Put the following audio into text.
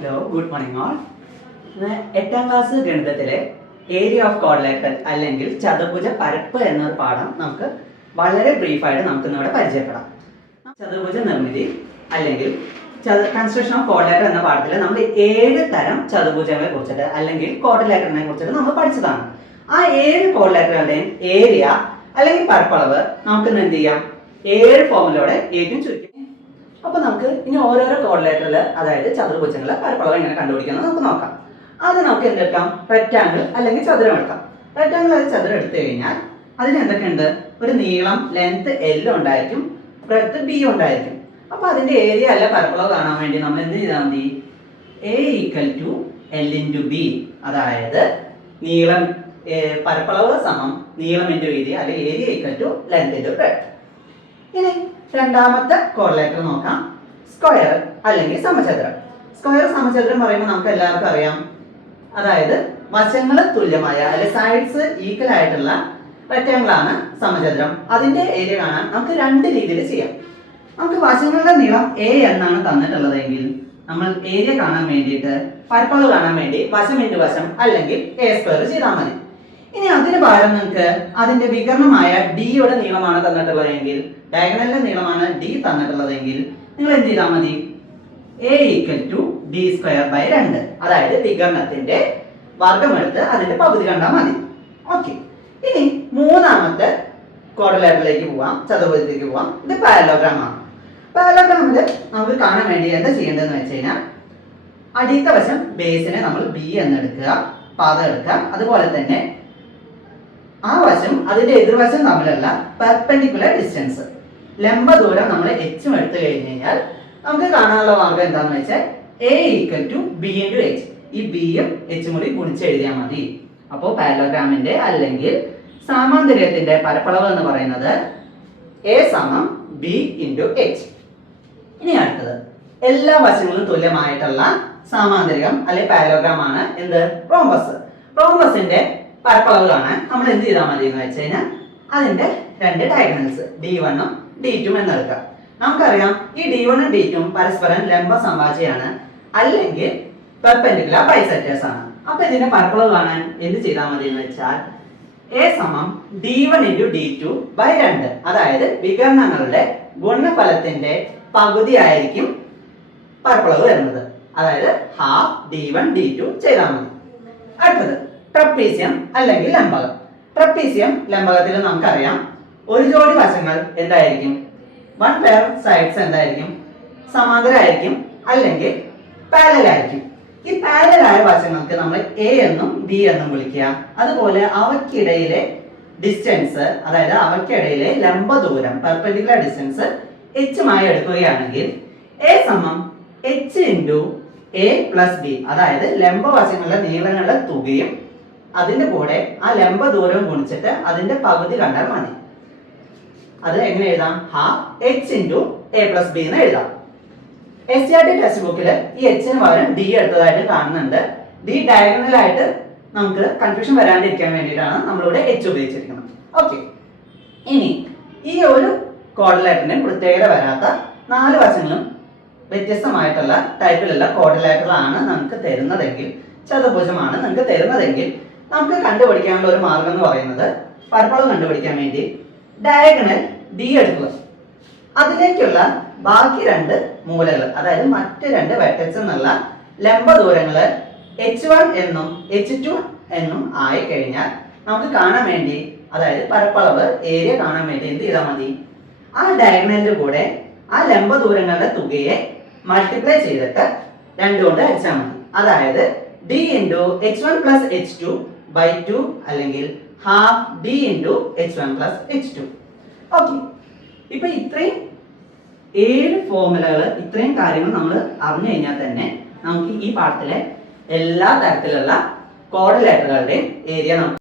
Hello good morning all എട്ടാം class ഗണിതത്തിലെ area of quadrilateral അല്ലെങ്കിൽ ചതുർഭുജ പരപ്പ് എന്നൊരു പാഠം നമുക്ക് വളരെ ബ്രീഫായിട്ട് നമുക്ക് ഇന്നിവിടെ പരിചയപ്പെടാം. ചതുർഭുജ നിർമ്മിതി അല്ലെങ്കിൽ കൺസ്ട്രക്ഷൻ ഓഫ് കോർഡിലേറ്റർ എന്ന പാഠത്തിൽ നമ്മൾ ഏഴ് തരം ചതുർഭുജങ്ങളെ കുറിച്ചിട്ട് അല്ലെങ്കിൽ കോർഡിലേറ്ററിനെ കുറിച്ചിട്ട് നമ്മൾ പഠിച്ചതാണ്. ആ ഏഴ് കോർഡിലേറ്ററുകളുടെയും ഏരിയ അല്ലെങ്കിൽ പരപ്പളവ് നമുക്ക് ഇന്ന് എന്ത് ചെയ്യാം? ഏഴ് ഫോമിലൂടെ ഏറ്റവും ചുരുക്കി. അപ്പൊ നമുക്ക് ഇനി ഓരോരോ കോർഡിനേറ്ററിൽ അതായത് ചതുർഭുജങ്ങളെ പരപ്പളവ് എങ്ങനെ കണ്ടുപിടിക്കണം നമുക്ക് നോക്കാം. അത് നമുക്ക് എന്തെടുക്കാം റെക്റ്റാങ്കിൾ അല്ലെങ്കിൽ ചതുരം എടുക്കാം. റെക്റ്റാങ്കിൾ അത് ചതുരം എടുത്തു കഴിഞ്ഞാൽ അതിന് എന്തൊക്കെയുണ്ട്? ഒരു നീളം ലെങ്ത് എൽ ഉണ്ടായിരിക്കും ബ്രെത്ത് ബി ഉണ്ടായിരിക്കും. അപ്പൊ അതിന്റെ ഏരിയ അല്ല പരപ്പളവ് കാണാൻ വേണ്ടി നമ്മൾ എന്ത് ചെയ്താൽ മതി? A equal to L into B അതായത് നീളം പരപ്പളവ് സമം നീളം ഇന്റു ഏരിയ അല്ലെങ്കിൽ area equal to length into breadth ഇനി രണ്ടാമത്തെ കോറിലേറ്റർ നോക്കാം. സ്ക്വയർ അല്ലെങ്കിൽ സമചതുരം. സ്ക്വയർ സമചതുരം പറയുമ്പോൾ നമുക്ക് എല്ലാവർക്കും അറിയാം. അതായത് വശങ്ങൾ തുല്യമായ അല്ലെ സൈഡ്സ് ഈക്വൽ ആയിട്ടുള്ള റെക്റ്റാങ്കിൾ ആണ് സമചതുരം. അതിന്റെ ഏരിയ കാണാൻ നമുക്ക് രണ്ട് രീതിയിൽ ചെയ്യാം. നമുക്ക് വശങ്ങളുടെ നീളം എ എന്നാണ് തന്നിട്ടുള്ളതെങ്കിൽ നമ്മൾ ഏരിയ കാണാൻ വേണ്ടിയിട്ട് പരപ്പളവ് കാണാൻ വേണ്ടി വശം ഇന്റു വശം അല്ലെങ്കിൽ എ സ്ക്വയർ ചെയ്താൽ മതി. ഇനി അതിന് പകരം നിങ്ങൾക്ക് അതിന്റെ വികരണമായ ഡിയുടെ നീളമാണ് തന്നിട്ടുള്ളതെങ്കിൽ ഡയഗണലിന്റെ നീളമാണ് ഡി തന്നിട്ടുള്ളതെങ്കിൽ നിങ്ങൾ എന്ത് ചെയ്താൽ മതി? A equal to D square by രണ്ട്. അതായത് വികരണത്തിന്റെ വർഗമെടുത്ത് അതിന്റെ പകുതി കണ്ടാൽ മതി. ഓക്കെ ഇനി മൂന്നാമത്തെ കോർഡിലേറ്ററിലേക്ക് പോവാം ചതുർഭുജത്തിലേക്ക് പോവാം. ഇത് പാരലോഗ്രാം ആണ്. പാരലോഗ്രാമിൽ നമുക്ക് കാണാൻ വേണ്ടി എന്താ ചെയ്യേണ്ടതെന്ന് വെച്ച് കഴിഞ്ഞാൽ അടിയത്തെ വശം ബേസിനെ നമ്മൾ ബി എന്നെടുക്കുക പാത എടുക്കുക. അതുപോലെ തന്നെ ആ വശം അതിന്റെ എതിർവശം തമ്മിലുള്ള പെർപെൻഡിക്കുലർ ഡിസ്റ്റൻസ് ലംബ ദൂരം നമ്മൾ എച്ചും എടുത്തു കഴിഞ്ഞു കഴിഞ്ഞാൽ നമുക്ക് കാണാനുള്ള മാർഗം എന്താണെന്ന് വെച്ചാൽ A equal to B into H ഈ ബിയും എച്ചും കൂടി ഗുണിച്ച് എഴുതിയാൽ മതി അപ്പോൾ പാരലോഗ്രാമിന്റെ അല്ലെങ്കിൽ സാമാന്തര്യത്തിന്റെ പരപ്പളവ് എന്ന് പറയുന്നത് എ സമം ബി ഇന്റു എച്ച് ഇനി അടുത്തത്. എല്ലാ വശങ്ങളും തുല്യമായിട്ടുള്ള സാമാന്തരികം അല്ലെങ്കിൽ പാരലോഗ്രാം ആണ് എന്ത്? റോംബസ് റോംബസിന്റെ പരപ്പളവ് കാണാൻ നമ്മൾ എന്ത് ചെയ്താൽ മതി എന്ന് വെച്ച് കഴിഞ്ഞാൽ അതിന്റെ രണ്ട് ഡയഗണൽസ് ഡി വണ്ണും ഡി ടും എന്നെടുക്കാം നമുക്കറിയാം ഈ ഡി വണ്ണും ഡി ടും പരസ്പരം ലംബ സംഭാജയാണ് അല്ലെങ്കിൽ പെർപെൻഡിക്കുലർ ബൈസെക്ടേഴ്സ് ആണ്. അപ്പൊ ഇതിന്റെ പരപ്പളവ് കാണാൻ എന്ത് ചെയ്താൽ മതി എന്ന് വെച്ചാൽ എ സമം D one into D two by രണ്ട്. അതായത് വികരണങ്ങളുടെ ഗുണഫലത്തിന്റെ പകുതി ആയിരിക്കും പരപ്പളവ് വരുന്നത്. അതായത് half D one D two ചെയ്താൽ മതി. അടുത്തത്. ട്രപ്പീസിയം അല്ലെങ്കിൽ ലംബകം. ട്രപ്പീസിയം ലംബകത്തിൽ നമുക്കറിയാം. ഒരു ജോഡി വശങ്ങൾ എന്തായിരിക്കും? വൺ പെയർ സൈഡ്സ് എന്തായിരിക്കും? സമാന്തരമായിരിക്കും അല്ലെങ്കിൽ പാരലായിരിക്കും ഈ പാരലായ വശങ്ങൾക്ക് നമ്മൾ എ എന്നും ബി എന്നും വിളിക്കുക. അതുപോലെ അവയ്ക്കിടയിലെ ഡിസ്റ്റൻസ് അതായത് അവയ്ക്കിടയിലെ ലംബ ദൂരം പെർപെൻഡിക്കുലർ ഡിസ്റ്റൻസ് എച്ചുമായി എടുക്കുകയാണെങ്കിൽ എ സമം H into A plus B അതായത് ലംബവശങ്ങളുടെ നീളങ്ങളുടെ തുകയും അതിന്റെ കൂടെ ആ ലംബ ദൂരം ഗുണിച്ചിട്ട് അതിന്റെ പകുതി കണ്ടാൽ മതി. അത് എങ്ങനെ എഴുതാം? Half H into A plus B എന്ന് എഴുതാം. S C R T text ബുക്കിൽ ഈ എച്ചിന് പകരം ഡി എടുത്തതായിട്ട് കാണുന്നുണ്ട്. ഡി ഡയഗണൽ ആയിട്ട് നമുക്ക് കൺഫ്യൂഷൻ വരാണ്ടിരിക്കാൻ വേണ്ടിയിട്ടാണ് നമ്മളിവിടെ എച്ച് ഉപയോഗിച്ചിരിക്കുന്നത്. ഓക്കെ ഇനി ഈ ഒരു കോഡലേറ്ററിന് പ്രത്യേകത വരാത്ത നാല് വശങ്ങളും വ്യത്യസ്തമായിട്ടുള്ള ടൈപ്പിലുള്ള കോർഡിലേറ്ററാണ് നമുക്ക് തരുന്നതെങ്കിൽ ചതുഭുജമാണ് നിങ്ങൾക്ക് തരുന്നതെങ്കിൽ നമുക്ക് കണ്ടുപിടിക്കാനുള്ള ഒരു മാർഗം എന്ന് പറയുന്നത് പരപ്പളവ് കണ്ടുപിടിക്കാൻ വേണ്ടി ഡയഗണൽ ഡി എടുക്കുക. അതിലേക്കുള്ള ബാക്കി രണ്ട് മൂലകൾ അതായത് മറ്റ് രണ്ട് വെട്ടക്സ് എന്നുള്ള ലംബ ദൂരങ്ങൾ എച്ച് വൺ എന്നും എച്ച് ടു എന്നും ആയി കഴിഞ്ഞാൽ നമുക്ക് കാണാൻ വേണ്ടി അതായത് പരപ്പളവ് ഏരിയ കാണാൻ വേണ്ടി എന്ത് ചെയ്താൽ മതി? ആ ഡയഗണലിന്റെ കൂടെ ആ ലംബ ദൂരങ്ങളുടെ തുകയെ മൾട്ടിപ്ലൈ ചെയ്തിട്ട് രണ്ടുകൊണ്ട് കൊണ്ട് ഹരിച്ചാൽ മതി. അതായത് D into H one plus H two by two അല്ലെങ്കിൽ half D into H one plus H two okay ഇപ്പൊ ഇത്രയും ഏഴ് ഫോർമുലകൾ ഇത്രയും കാര്യങ്ങൾ നമ്മൾ അറിഞ്ഞു കഴിഞ്ഞാൽ തന്നെ നമുക്ക് ഈ പാഠത്തിലെ എല്ലാ തരത്തിലുള്ള കോർഡിലേറ്ററുകളുടെയും ഏരിയ നമുക്ക്